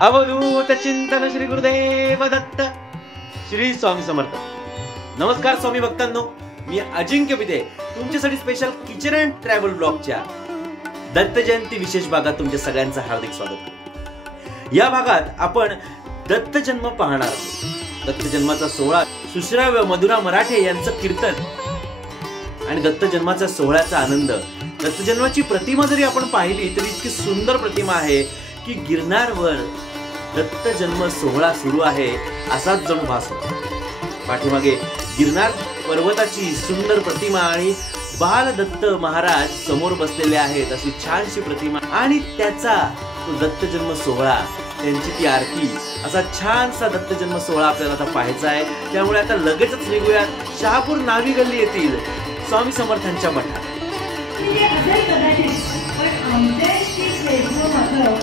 अवधूत चिंतन श्री गुरुदेव दत्त श्री स्वामी समर्थ। नमस्कार स्वामी भक्तांनो, मी अजिंक्य विदे तुमच्यासाठी special kitchen and travel ब्लॉगच्या दत्त जयंती विशेष भागात तुमच्या सगळ्यांचं हार्दिक स्वागत करतो। या भागात आपण दत्त जन्म पाहणार आहोत। दत्त जन्माचा सोहळा सुश्राव्य मधुरा मराठे यांचं कीर्तन आणि दत्त जन्माचा सोहळ्याचा आनंद। दत्त जन्माची प्रतिमा जरी आपण पाहिली तरी इतकी सुंदर प्रतिमा आहे की गिरनारवर दत्त जन्म सोहळा सुरू आहे असाच जणू भास होतो। पाठीमागे गिरनार पर्वताची सुंदर प्रतिमा आणि बाल दत्त महाराज समोर बसलेले आहेत अशी छानशी प्रतिमा आणि त्याचा तो दत्त जन्म सोहळा, त्यांची ती आरती, असा छानसा दत्त जन्म सोहळा आपल्याला आता पाहायचा आहे। त्यामुळे आता लगेचच निघूयात शहापूर नावी गल्ली येथील स्वामी समर्थांच्या मठात।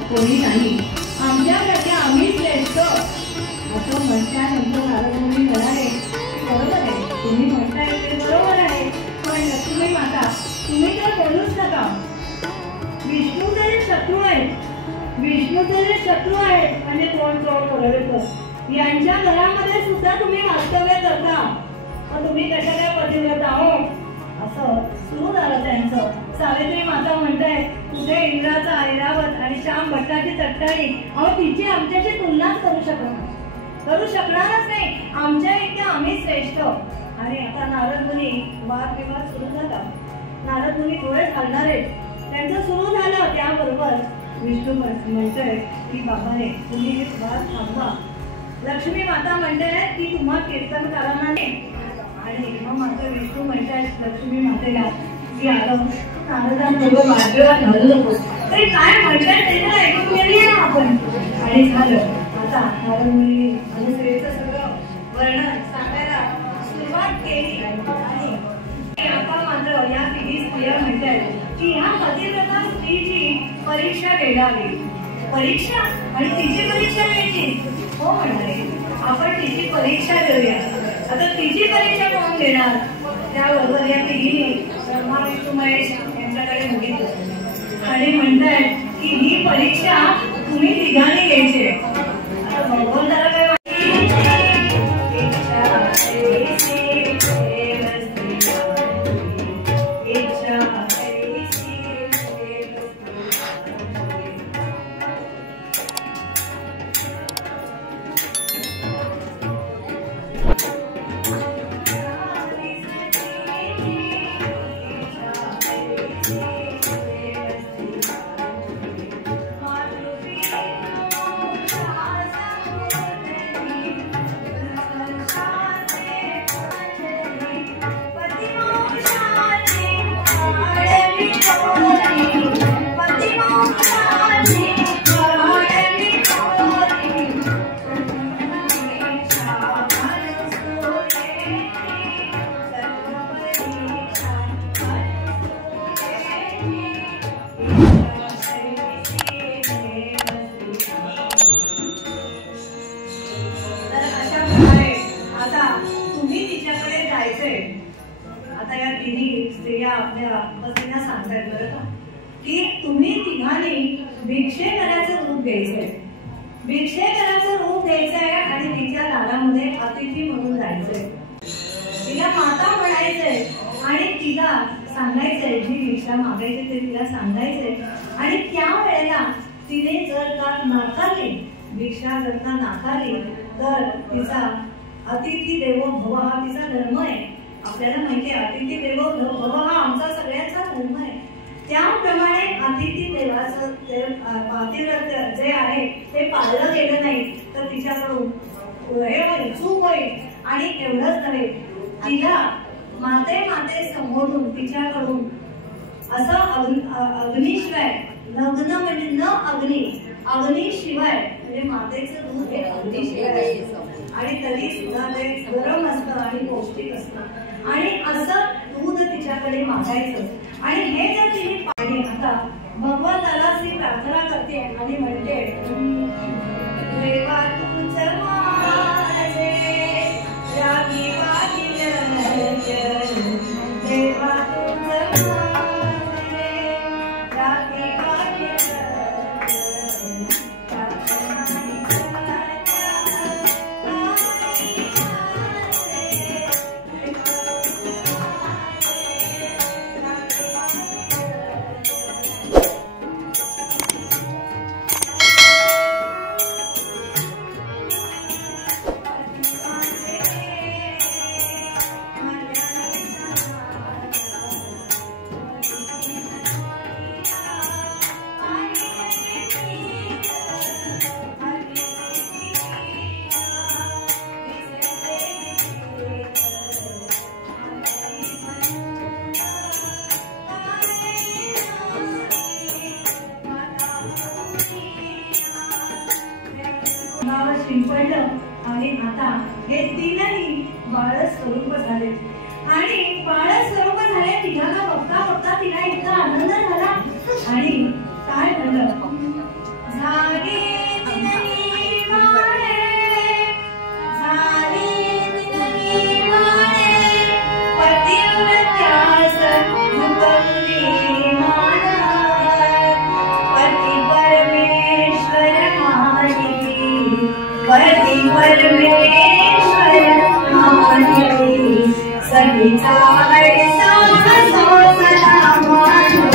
कोणी नाही, आमच्याकडे आम्ही श्रेष्ठ असं म्हटल्यानंतर नारदमुनी म्हणाले, बरोबर आहे, तुम्ही म्हणताय ते बरोबर आहे, पण लक्ष्मी माता तुम्ही तर बोलूच नका। विष्णू तरी शत्रू आहेत आणि तोंड करत यांच्या घरामध्ये सुद्धा तुम्ही वास्तव्य करता, मग तुम्ही कशा काय पतिव्रता हो असं सुरू झालं त्यांचं। सावित्री माता म्हणताय, तुझे इंद्राचा ऐरावत आणि श्याम भट्टाची चट्टाळी, अहो तिची आमच्याशी तुलनाच करू शकणारच नाही, आमच्या इतक्या आम्ही श्रेष्ठ। आणि आता नारद मुनी वादविवाद सुरू झाला, नारद मुनी डोळे घालणार आहेत, त्यांचं सुरू झालं। त्याबरोबर विष्णू म्हणतोय की बाबा रे तुम्ही हे वाद थांबवा। लक्ष्मी माता म्हणते की तुम्हा कीर्तनकारांना नाही, आणि मग माता विष्णू म्हणतात लक्ष्मी मातेला की आता नारदांबरोबर वादविवाद घालू नको, तरी काय म्हणतात ते ऐकून घेऊया आपण। आणि झालं, आता नारद मुनी अनुसरेचं सगळं वर्णन सांगायला सुरुवात केली। आणि आता मात्र या तिघी स्त्रिया म्हणतात की ह्या पतिव्रता स्त्रीची परीक्षा घ्यावी। परीक्षा? आणि तिची परीक्षा घ्यायची? हो म्हणाले, आपण तिची परीक्षा घेऊया। आता तिची परीक्षा कोण घेणार? त्याबरोबर या तिघींनी ब्रह्मा विष्णू महेश यांच्याकडे बघितलं आणि म्हणतायत की ही परीक्षा तुम्ही तिघांनी घ्यायची आहे। आता भगवान जरा काय आता या तिन्ही स्त्रिया आपल्या पतींना सांगतात बरं का की तुम्ही तिघांनी भिक्षेकराचं रूप घ्यायचंय, भिक्षेकराचं रूप घ्यायचंय आणि तिच्या दारामध्ये अतिथी म्हणून जायचंय, तिला माता म्हणायचंय आणि तिला सांगायचंय जी भिक्षा मागायची ते तिला सांगायचंय। आणि त्या वेळेला तिने जर का नाकारली, भिक्षा जर का नाकारली तर तिचा अतिथी देवो भव हा तिचा धर्म आहे। आपल्याला माहिती आहे अतिथी देवो भव हा आमचा सगळ्यांचा धर्म आहे। त्याप्रमाणे अतिथी देवाचं पातिव्रत्य जे आहे ते पाळलं गेलं नाही तर तिच्याकडून होईल, चूक होईल. आणि एवढंच नव्हे, तिला माते संबोधून तिच्याकडून असं अग्नीशिवाय, लग्न म्हणजे न अग्नीशिवाय म्हणजे मातेचं दूध हे अग्नीशिवाय आणि तरी सुद्धा ते गरम असतं आणि पौष्टिक असतं. आणि असं दूध तिच्याकडे मागायचं. आणि हे जर तिने पाणी, आता भगवंताला ती प्रार्थना करते आणि म्हणते, देवा तुझं माझे रागी वाहिलं, देवा तुझं माझे रागी वाहिलं. शिंपडलं आणि आता हे तीनही बाळ स्वरूप झाले. आणि बाळ स्वरूप झाले. तिघांना बघता तिला इतका आनंद झाला. आणि काय झालं, झाली तिन्ही बाळे, झाली तिन्ही बाळे, पतिव्रत्यास मुकली मान, पती परमेश्वर मानिली, पती परमेश्वर मानिली, सगळीचा ऐसा सोसला मानो.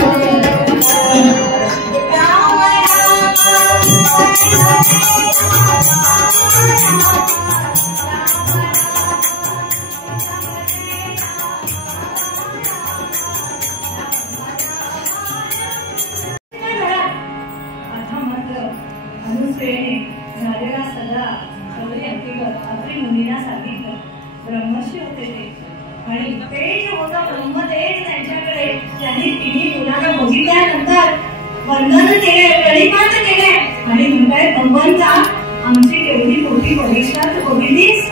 झालेला सगळी हकीकत आपली मुलीला सांगितलं. ब्रह्मर्षी होते ते. आणि ते जे होतं ब्रह्मदेव, त्यांच्याकडे त्यांनी तिन्ही मुलांना बघितल्यानंतर वंदन केले, प्रणिपात केले आणि म्हणताय, भगवंता आमची केवढी मोठी परीक्षा तू बघितलीस,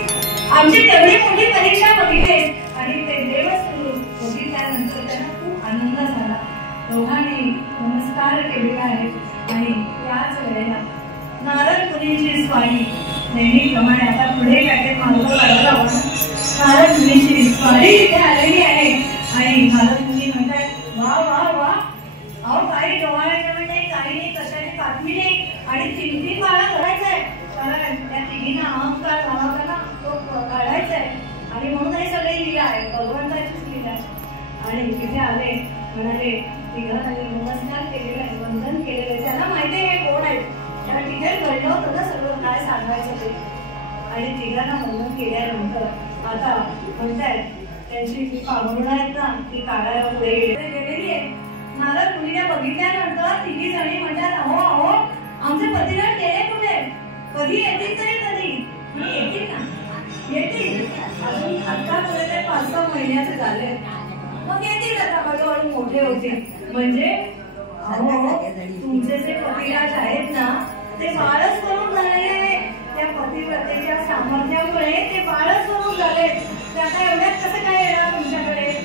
आमची केवढी मोठी परीक्षा बघितलीस. आणि ते देवस्थान बघितल्यानंतर त्यांना खूप आनंद झाला. दोघांनी नमस्कार केलेला आहे. आणि त्याच वेळेला नारद मुनीची स्वारी नेहमीप्रमाणे, आता पुढे काय मार्ग काढायला हवा. नारद मुनीची स्वारी इथे आलेली आहे. आणि नारद मुनी म्हणतात, वा वा वा, अहो काही डोळ्याच्या म्हणजे काही नाही, कशाने बातमी नाही. आणि 3-3 बाळा करायचंय, कारण त्या तिघींना अहंकार झाला ना, तो काढायचा आहे. आणि म्हणून हे सगळे लिहिलं आहे, भगवंताचीच लिहिलं आहे. आणि तिथे आले, म्हणाले, तिघांनी नमस्कार केलेला आहे, वंदन केलेलं आहे. त्यांना माहिती आहे हे कोण आहे, त्याला तिथे घडलं होतं ना सगळं काय सांगायचं ते. आणि तिघांना वंदन केल्यानंतर आता म्हणतायत, त्यांची जी पांघरुणं आहेत ना, ती काढायला पुढे गेलेली आहे. नारद मुनीला बघितल्यानंतर तिघी जणी म्हणतात, अहो अहो, आमचे पतिराज गेले कुठे, कधी येतील तरी कधी. येतील ना, येतील. अजून आतापर्यंत 5-6 महिन्याचे झाले, मग येतील आता हळूहळू मोठे होतील. म्हणजे तुमचे जे पतिराज आहेत ना, ते बाळच करून झालेले आहे. त्या पतिव्रतेच्या सामर्थ्यामुळे ते बाळच करून झाले. ते आता एवढ्यात कसं काय येणार तुमच्याकडे.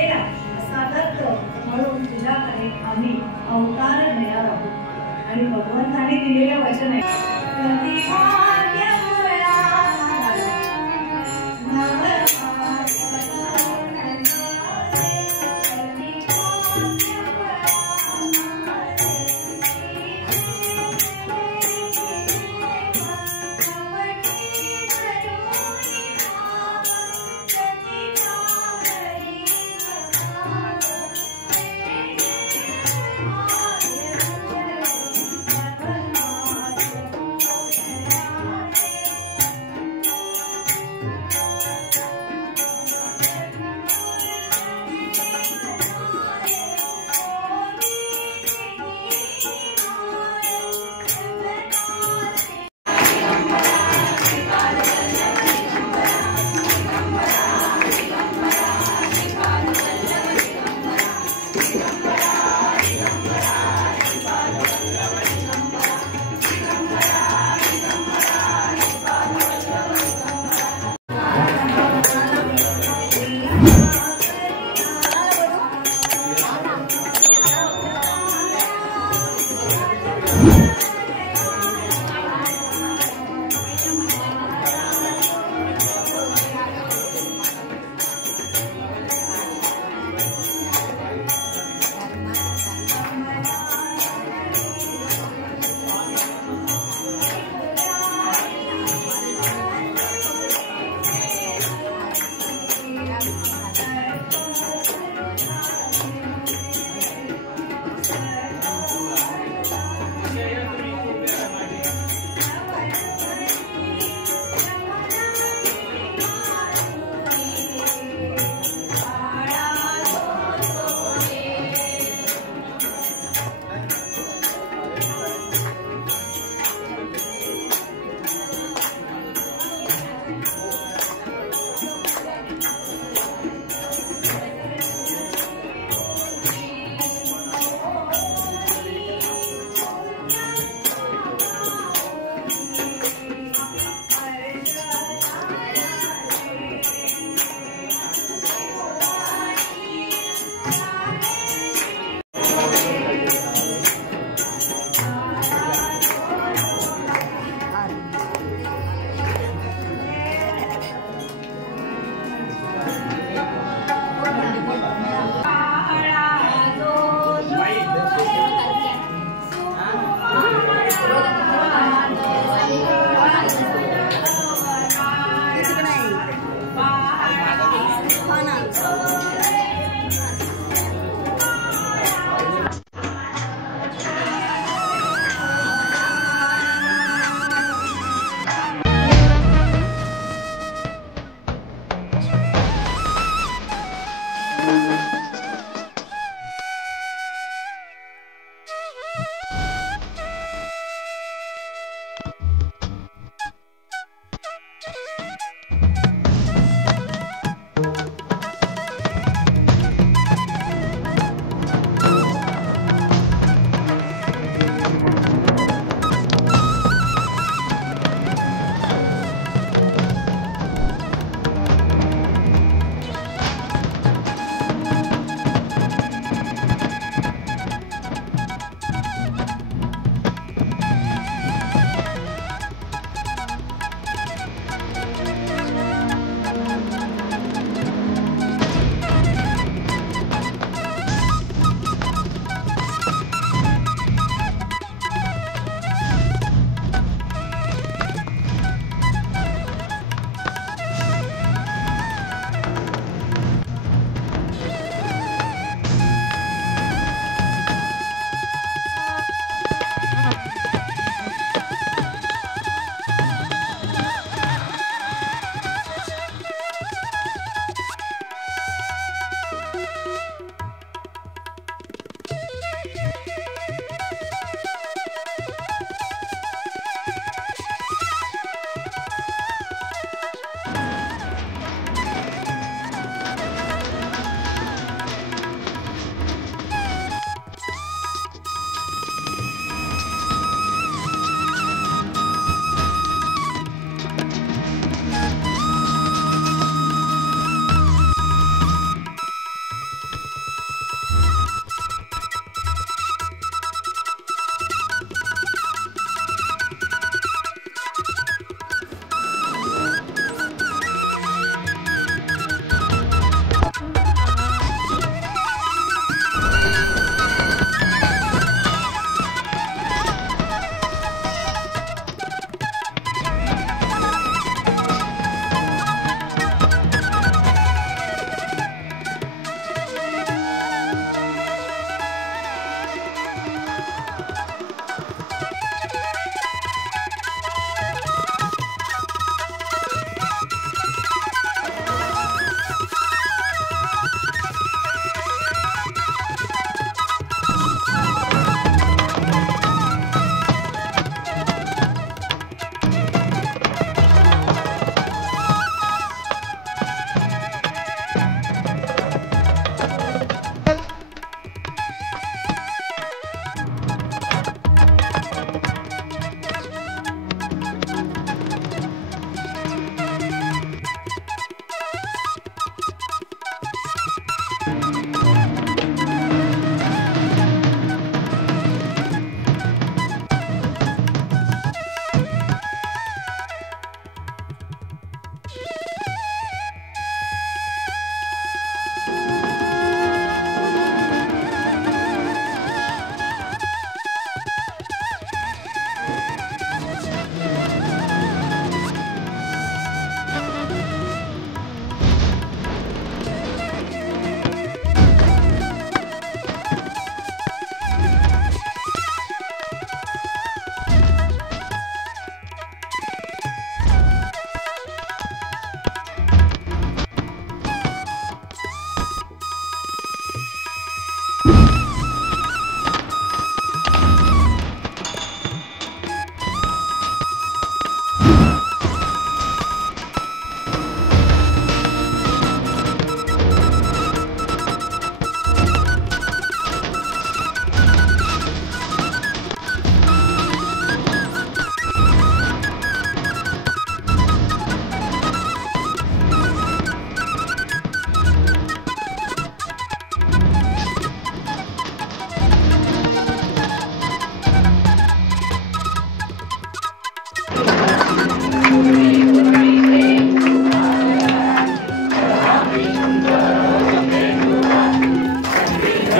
जन्मलेला असा दत्त म्हणून तुझ्याकडे आम्ही अवतार देणार आहोत. आणि भगवंताने दिलेले वचन आहे,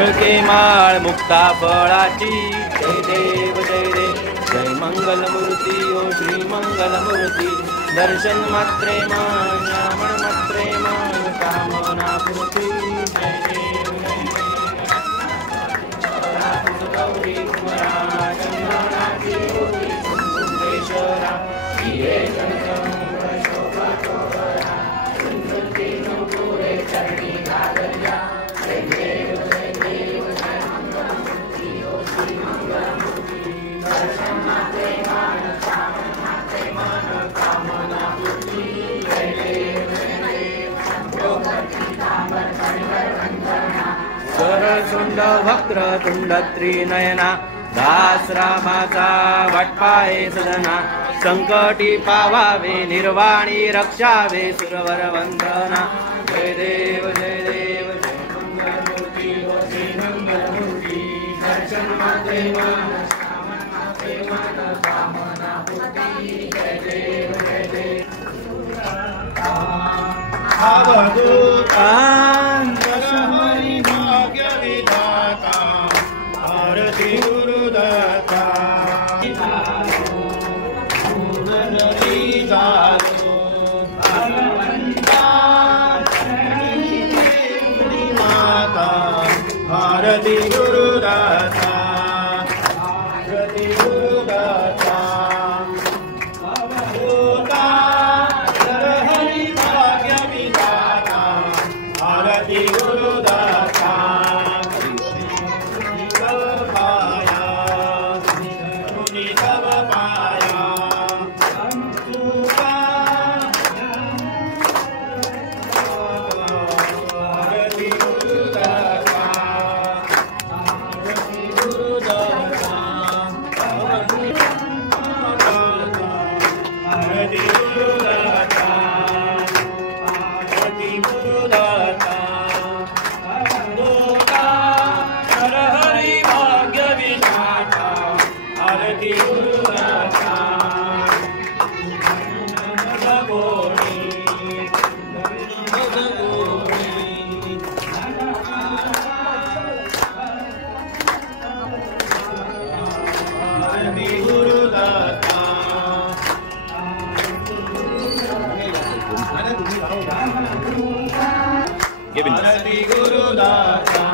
के माळ मुक्ता फळाची जय देव जय देव जय मंगलमूर्ती ओ श्री मंगलमूर्ती दर्शन मात्रे मान मन मात्रे मान कामना पूर्ती जय देव गौरी चंद्रनाथी सुंदरेश्वरा ये सुंड वक्र तुंड त्रिनयना दास रामाचा वाटपाये सदना संकटी पावावे निर्वाणी रक्षावे सुरवर वंदना जय देव जय देव जय मंगलमूर्ती ओ श्री मंगलमूर्ती दर्शन मात्रे मान कामना पूर्ती जय देव जय देव अवधूतान दशमि भाग्य विधाता आरती गुरुदत्ता पूर्णरी जातो भगवंता माता आरती गुरुदत्ता आरती गुरुदत्ता अवधूता हरि भाग्य विधाता आरती गुरुदत्ता आरती गुरुदाता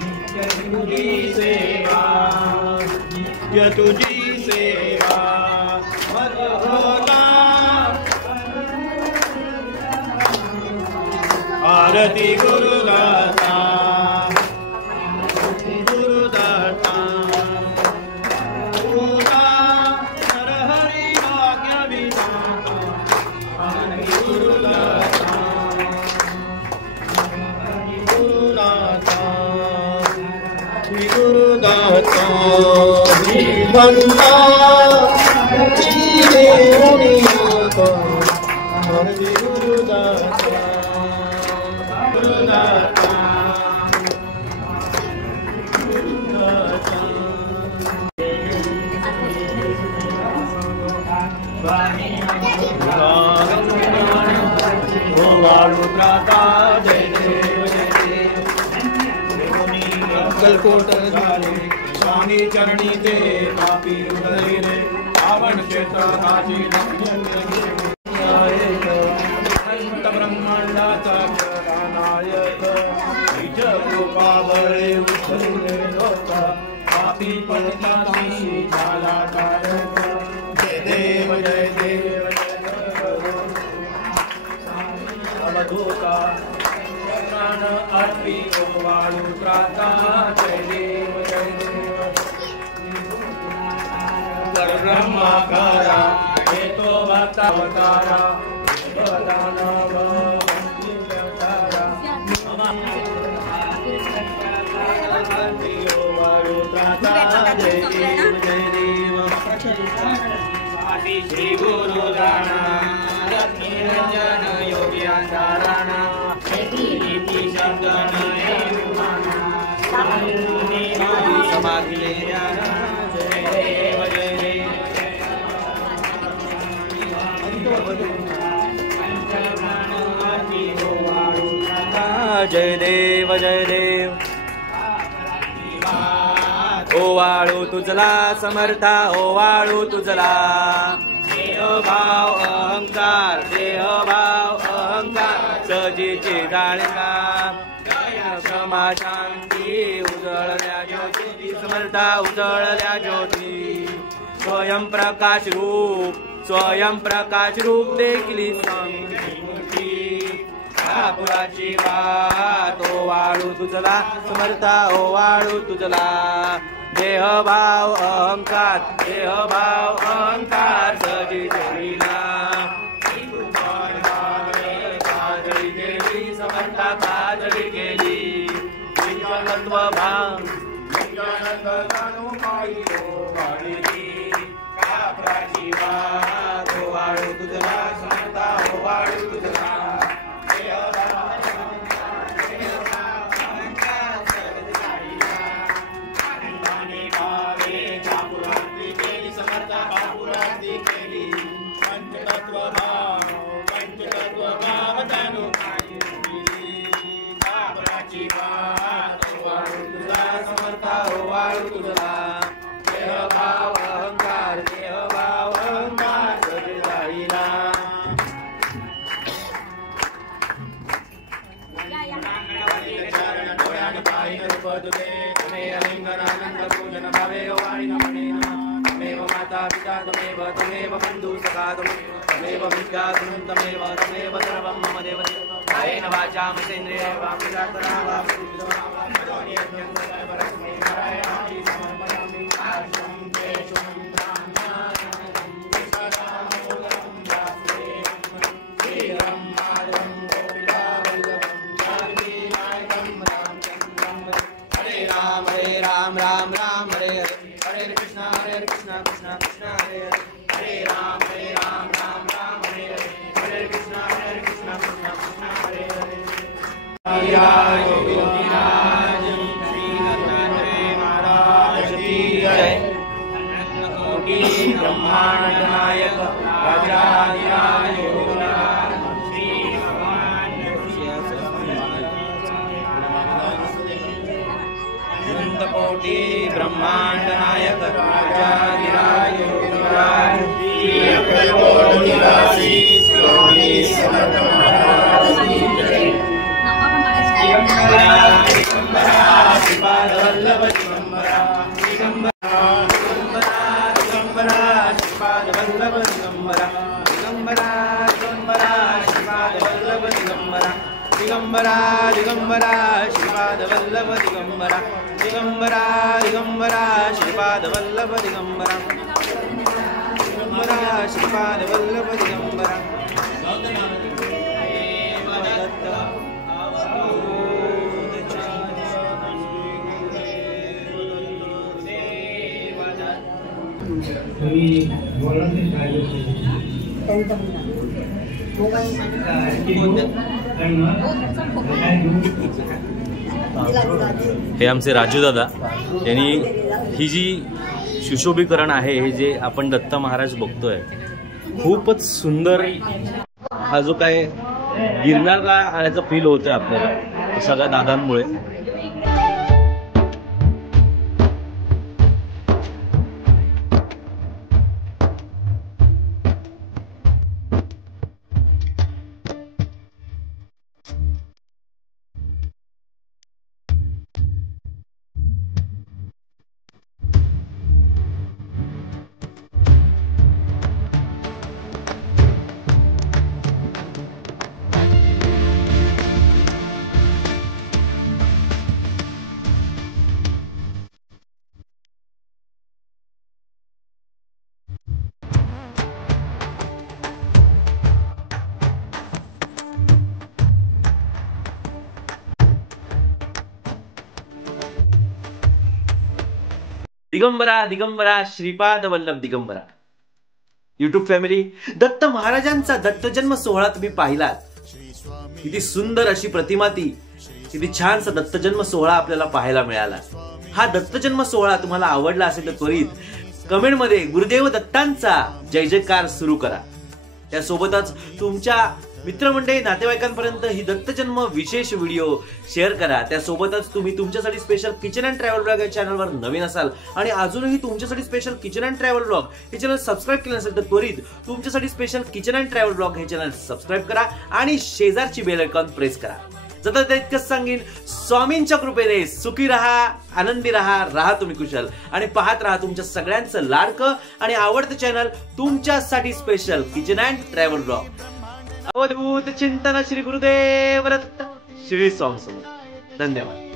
नित्य तुझी सेवा नित्य तुझी सेवा मत होता आरती गुरुदाता गुरुदाता होता नरहरि भाग्य विधाता आरती गुरुदाता गुरुदाता श्रीमंता श्रीदेवनियाता हरि गुरुदाता गुरुदाता गुरुदाता गोवालुत्राता जय देव जय देव कलकोट झाले स्वामी चरणी ते पापी उधरी रे पावन क्षेत्र काशी संत ब्रह्मांडाचा नायक निज कृपा बळे उतरले लोक पापी पडताशी झाला तारक जय देव जय देव अवधूता प्राण अर्पी गोवालुत्राता जय देव जय देव ब्रह्माकारा हेतो भक्तावतारा दानव वंदितारा गोवालुत्राता जय देव जय देव आदि श्री गुरुदाना रत्निरंजन योग्यांधाराणा नीति शब्द समाधि ले जय देव जय देव जय देव जय देव ओवाळू तुझला समर्था ओवाळू तुझला देहभाव अहंकार देहभाव अहंकार सजीचे जाळका क्षमा शांती उजळल्या ज्योती समर्था उजळल्या ज्योती स्वयं प्रकाश रूप देखली स्वामी ठाकुराची वाट ओवाळू तुझला समर्था ओवाळू तुझला देहभाव अहंकार सजी जरीला काजळी गेली समर्था काजळी गेली विज्ञानत्व भाव ठाकुराची वाट ओवाळू तुझला समर्था ओवाळू तुझला तमेव बंधु सखा तमेव विद्या तमेव सर्वं मम देव कायेन वाचा मनेन्द्रियेण वा मनसा वा हरे राम राम राम हरे हरे हरे कृष्णा कृष्णा कृष्णा हरे हरे हरे राम राम राम हरे हरे हरे कृष्णा कृष्णा कृष्णा हरे हरे योगीराज श्री दत्तात्रेय महाराज की जय कोटि ब्रह्मांड नायक राजाधिराज योगीराज श्री भगवान अनंत कोटि ब्रह्मांड नायक राजाधिराज योगीराज श्री अक्कलकोट निवासी स्वामी समर्थ महाराज की जय दिगंबरा दिगंबरा श्रीपाद वल्लभ दिगंबरा दिगंबरा दिगंबरा श्रीपाद वल्लभ दिगंबरा दिगंबरा दिगंबरा श्रीपाद वल्लभ दिगंबरा दिगंबरा दिगंबरा श्रीपाद वल्लभ दिगंबरा दिगंबरा दिगंबरा श्रीपाद वल्लभ दिगंबरा दिगंबरा श्रीपाद वल्लभ दिगंबरा हे आमचे राजू दादा यांनी ही जी सुशोभीकरण आहे हे जे आपण दत्त महाराज बघतोय खूपच सुंदर हा जो काय गिरनारला आल्याचा फील होतोय आपल्याला सगळ्या दादांमुळे दिगंबरा दिगंबरा श्रीपाद वल्लभ दिगंबरा युट्यूब फॅमिली दत्त महाराजांचा दत्त जन्म सोहळा तुम्ही पाहिलात किती सुंदर अशी प्रतिमा ती किती छानसा दत्त जन्म सोहळा आपल्याला पाहायला मिळाला हा दत्त जन्म सोहळा तुम्हाला आवडला असेल तर त्वरित कमेंट मध्ये गुरुदेव दत्तांचा जय जयकार सुरू करा त्यासोबतच तुमच्या मित्रमंडळी, नातेवाईकांपर्यंत ही दत्तजन्म विशेष व्हिडिओ शेअर करा. त्यासोबतच तुम्ही तुमच्यासाठी special kitchen and travel blog या चॅनलवर नवीन असाल आणि अजूनही तुमच्यासाठी special kitchen and travel blog हे चॅनल सबस्क्राईब केलं नसेल तर त्वरित तुमच्यासाठी special kitchen and travel blog हे चॅनल सबस्क्राईब करा आणि शेजारची बेल आयकॉन प्रेस करा. जता इतकंच सांगेन, स्वामींच्या कृपेने सुखी राहा, आनंदी राहा तुम्ही कुशल आणि पाहत राहा तुमच्या सगळ्यांचं लाडकं आणि आवडतं चॅनल तुमच्यासाठी special kitchen and travel blog. Avdhoot Chintan Shri Gurudev Datta, Shri Swami Samarth. धन्यवाद.